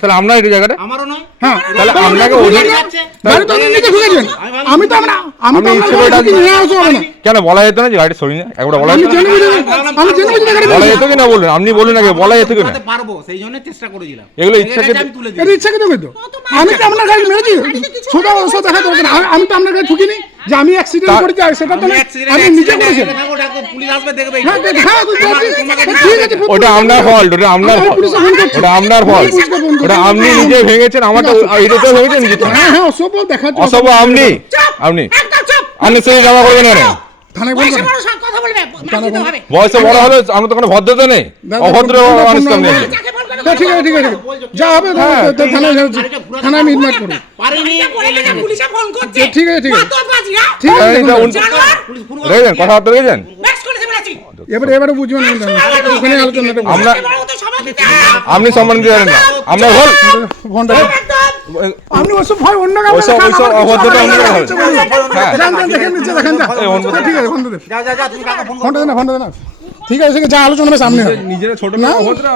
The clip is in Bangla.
তাহলে আমরা এই জায়গাটা আমারও নয়। হ্যাঁ তাহলে আপনাকে গাড়ি তো আপনি নিজে ঢুকেছেন। আমি তো আমরা নিয়ে আসবো না। কেন বলা যেত না যে গাড়ি সরি না একবার বলা আমি যেত জেনে বুঝে আমি জেনে বুঝে গাড়ি বলা যেত কি না বললেন আপনি বলুন আগে বলা যেত কি না তুলতে পারবো সেই জন্য চেষ্টা করেছিলাম। এগুলো ইচ্ছাকে আমি তুলে দিই। এটা ইচ্ছা করে তো আমি তো আপনার গাড়ি মেরেছি সোজা ওসব দেখা দরকার না। আমি তো আপনার গাড়ি ঠুকিনি যে আমি অ্যাক্সিডেন্ট করেছি সেটা তো আমি না, accident আপনি নিজে করেছেন। থাকো, থাকো, পুলিশ আসবে দেখবে। হ্যাঁ হ্যাঁ ঠিক আছে ওটা আপনার ফল্ট ওটা আপনার আমি fault। পুলিশে ফোন করছি। ওটা আপনার ফল্ট আমি পুলিশকে ফোন করছি। ওটা আপনি নিজে ভেঙেছেন আমারটা এটা তো ভেঙেছেন নিজে হ্যাঁ হ্যাঁ অসভ্য দেখাচ্ছি অসভ্য আপনি আপনি একদম চুপ। আপনি সেই জামা করবেন না থানায় ফোন বয়সে করেন। বড় সব কথা বলবে, মারতে হবে। বয়সে বড় হলে আমরা তো কোনো ভদ্রতা নেই অভদ্র মানুষ তো নেই যাকে ফোন করবে, হ্যাঁ, ঠিক আছে ঠিক আছে যা হবে থানায় থানায় মিটমাট করবো। পারিনি বাড়িতে বলে গেছে, পুলিশে ফোন করছে। ঠিক আছে, ঠিক আছে। কত বাজি, হ্যাঁ? ঠিক আছে এটা দেখুন। জানোয়ার, পুলিশ পুরো দেখেছেন কথাবার্তা দেখেছেন ব্যাস করেছে বলেছি। এবারে বুঝবেন ওখানে আলোচনাটা করবো। আমরা এবারেও তো সবাই দিতে হবে। আপনি সম্মান দিয়ে জানেন না আমরা ভুল ফোনটা একদম। আপনি ওসব ভয় অন্য কাউকে ওসব অভদ্রতা অন্য কাউকে হবে। হ্যাঁ। দেখেন নিচে দেখেন যা এই অন্য- ঠিক আছে ফোনটা দেন যা যা যা তুমি কাকে ফোন ফোনটা দেন ঠিক আছে যা আলোচনা হবে সামনে হবে। নিজের ছোট না। অভদ্র